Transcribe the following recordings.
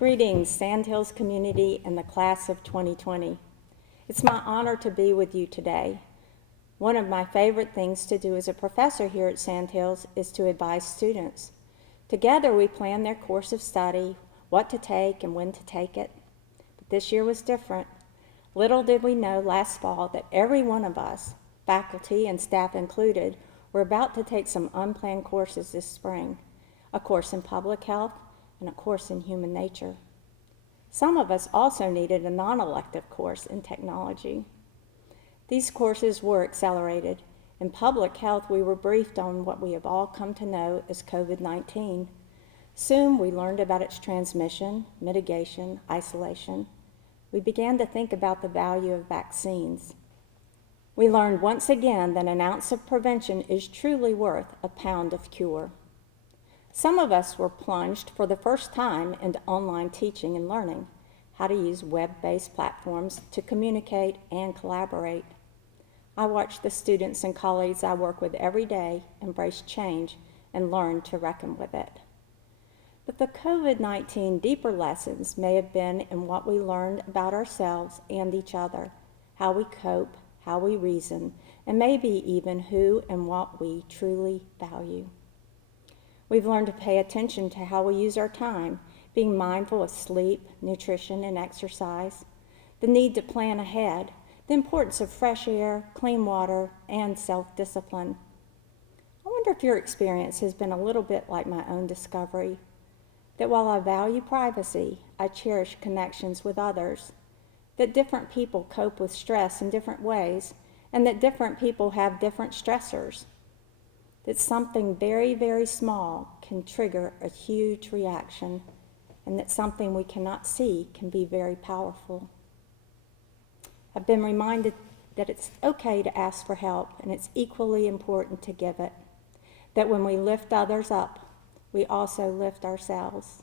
Greetings, Sandhills community and the class of 2020. It's my honor to be with you today. One of my favorite things to do as a professor here at Sandhills is to advise students. Together we plan their course of study, what to take and when to take it. But this year was different. Little did we know last fall that every one of us, faculty and staff included, were about to take some unplanned courses this spring, a course in public health and a course in human nature. Some of us also needed a non-elective course in technology. These courses were accelerated. In public health, we were briefed on what we have all come to know as COVID-19. Soon, we learned about its transmission, mitigation, isolation. We began to think about the value of vaccines. We learned once again that an ounce of prevention is truly worth a pound of cure. Some of us were plunged for the first time into online teaching and learning, how to use web-based platforms to communicate and collaborate. I watched the students and colleagues I work with every day embrace change and learn to reckon with it. But the COVID-19 deeper lessons may have been in what we learned about ourselves and each other, how we cope, how we reason, and maybe even who and what we truly value. We've learned to pay attention to how we use our time, being mindful of sleep, nutrition, and exercise, the need to plan ahead, the importance of fresh air, clean water, and self-discipline. I wonder if your experience has been a little bit like my own discovery, that while I value privacy, I cherish connections with others, that different people cope with stress in different ways, and that different people have different stressors. That something very, very small can trigger a huge reaction, and that something we cannot see can be very powerful. I've been reminded that it's okay to ask for help, and it's equally important to give it. That when we lift others up, we also lift ourselves.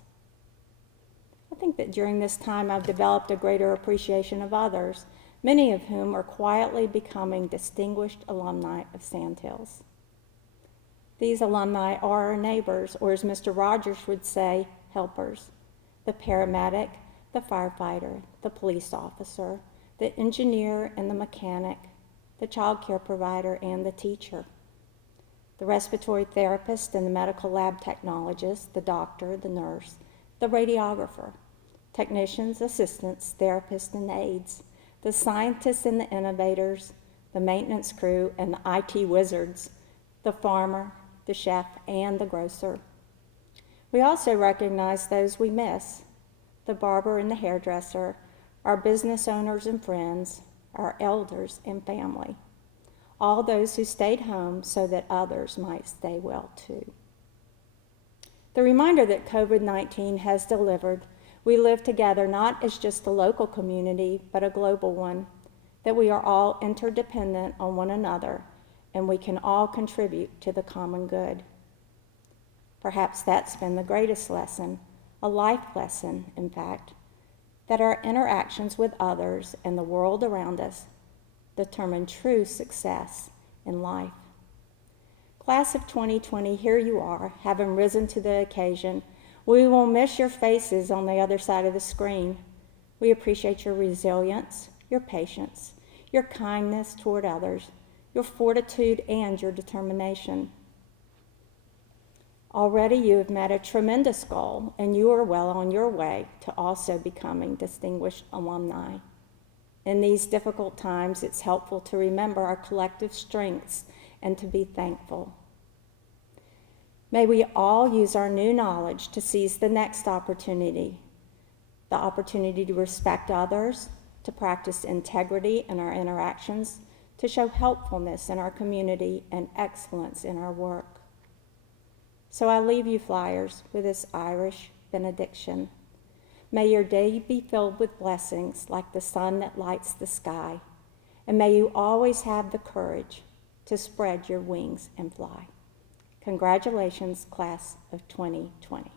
I think that during this time I've developed a greater appreciation of others, many of whom are quietly becoming distinguished alumni of Sandhills. These alumni are our neighbors, or as Mr. Rogers would say, helpers. The paramedic, the firefighter, the police officer, the engineer and the mechanic, the child care provider and the teacher, the respiratory therapist and the medical lab technologist, the doctor, the nurse, the radiographer, technicians, assistants, therapists, and aides, the scientists and the innovators, the maintenance crew and the IT wizards, the farmer, the chef, and the grocer. We also recognize those we miss, the barber and the hairdresser, our business owners and friends, our elders and family, all those who stayed home so that others might stay well too. The reminder that COVID-19 has delivered, we live together not as just a local community, but a global one, that we are all interdependent on one another, and we can all contribute to the common good. Perhaps that's been the greatest lesson, a life lesson, in fact, that our interactions with others and the world around us determine true success in life. Class of 2020, here you are, having risen to the occasion. We will miss your faces on the other side of the screen. We appreciate your resilience, your patience, your kindness toward others, your fortitude, and your determination. Already you have met a tremendous goal, and you are well on your way to also becoming distinguished alumni. In these difficult times, it's helpful to remember our collective strengths and to be thankful. May we all use our new knowledge to seize the next opportunity, the opportunity to respect others, to practice integrity in our interactions, to show helpfulness in our community and excellence in our work. So I leave you, Flyers, with this Irish benediction. May your day be filled with blessings like the sun that lights the sky, and may you always have the courage to spread your wings and fly. Congratulations, class of 2020.